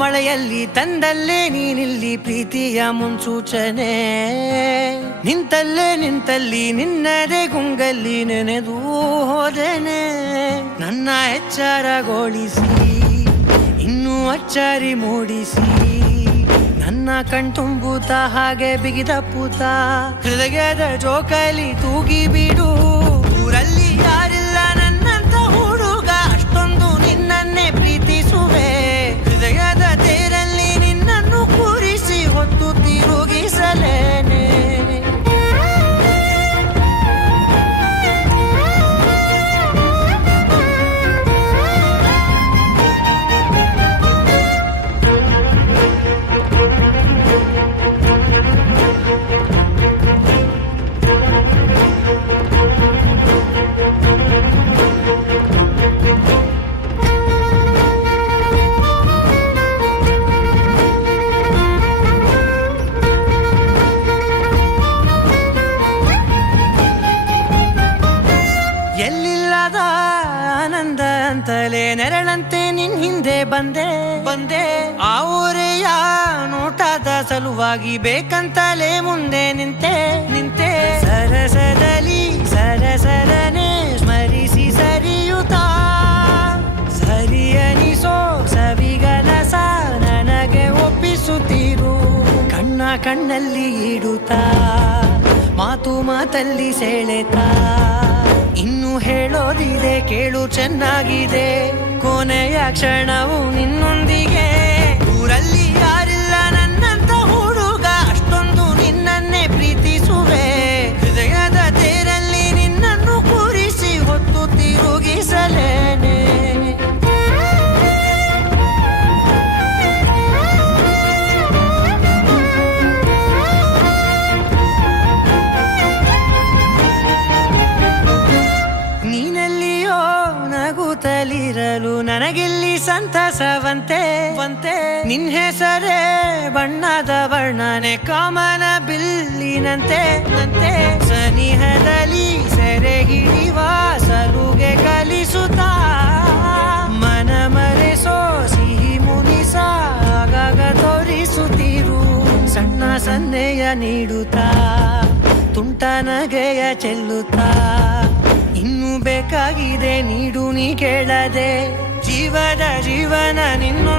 ಮಳೆಯಲ್ಲಿ ತಂದಲ್ಲೇ ನೀನಿಲ್ಲಿ ಪ್ರೀತಿಯ ಮುನ್ಸೂಚನೆ, ನಿಂತಲ್ಲಿ ನಿನ್ನದೇ ಗುಂಗಲ್ಲಿ ನೆನೆದು ಹೋದೆನೆ. ನನ್ನ ಎಚ್ಚರಗೊಳಿಸಿ ಇನ್ನೂ ಅಚ್ಚರಿ ಮೂಡಿಸಿ, ನನ್ನ ಕಣ್ತುಂಬುತ್ತ ಹಾಗೆ ಬಿಗಿದ ಪೂತ ಹೃದಯದ ಜೋಕಾಲಿ ತೂಗಿ ಬಿಡು. ಊರಲ್ಲಿ ಯಾರಿಲ್ಲ ನನ್ನಂತ ಹುಡುಗ, ಅಷ್ಟೊಂದು ನಿನ್ನನ್ನೇ ಪ್ರೀತಿಸುವೆ. ಹೃದಯದ ತೇರಲ್ಲಿ ನಿನ್ನನ್ನು ಕೂರಿಸಿ ಹೊತ್ತು ತಿರುಗಿಸಲೇನೆ. ಎಲ್ಲಿಲ್ಲದ ಆನಂದ ಅಂತಲೇ ನೆರಳಂತೆ ನಿನ್ ಹಿಂದೆ ಬಂದೆ. ಆ ಊರೆಯ ನೋಟದ ಸಲುವಾಗಿ ಬೇಕಂತಲೇ ಮುಂದೆ ನಿಂತೆ. ಸರಸರನೆ ಸ್ಮರಿಸಿ ಸರಿಯುತ್ತಾ, ಸರಿಯನಿಸೋ ಸವಿಗನಸ ನನಗೆ ಒಪ್ಪಿಸುತ್ತೀರು. ಕಣ್ಣಲ್ಲಿ ಇಡುತ್ತಾ, ಮಾತಲ್ಲಿ ಸೆಳೆತಾ, ಇನ್ನು ಹೇಳೋದಿದೆ ಕೇಳು ಚೆನ್ನಾಗಿದೆ. ಕೊನೆಯ ಕ್ಷಣವು ನಿನ್ನೊಂದಿಗೆ. ಊರಲ್ಲಿ ಯಾರಿಲ್ಲ ನನ್ನಂತ ಹುಡುಗ, ಅಷ್ಟೊಂದು ನಿನ್ನನ್ನೇ ಪ್ರೀತಿಸುವೆ. ಹೃದಯದ ತೇರಲ್ಲಿ ನಿನ್ನನ್ನು ಕೂರಿಸಿ ಹೊತ್ತು ತಿರುಗಿಸಲೇನೆ. ನೀನೆಲ್ಲಿಯೋ ನಗುತ್ತಲಿರಲು ನನಗಿಲ್ಲಿ ಸಂತಸವಂತೆ. ನಿನ್ ಹೆಸರೇ ಬಣ್ಣದ ವರ್ಣನೆ ಕಾಮನ ಬಿಲ್ಲಿನಂತೆ. ಸನಿಹದಲ್ಲಿ ಸೆರೆ ಹಿಡಿಯುವ ಸಲುಗೆ ಕಲಿಸುತ್ತಾ, ಮನ ಮರೆಸೋ ಸಿಹಿ ಮುನಿಸ ಆಗಾಗ ತೋರಿಸುತ್ತೀರು. ಸಣ್ಣ ಸನ್ನೆಯ ನೀಡುತ್ತಾ, ತುಂಟ ನಗೆಯ ಚೆಲ್ಲುತ್ತಾ, ಇನ್ನು ಬೇಕಾಗಿದೆ ನೀಡು ನೀ ಕೇಳದೆ. ಜೀವನ ನಿನ್ನೊಂದಿಗೆ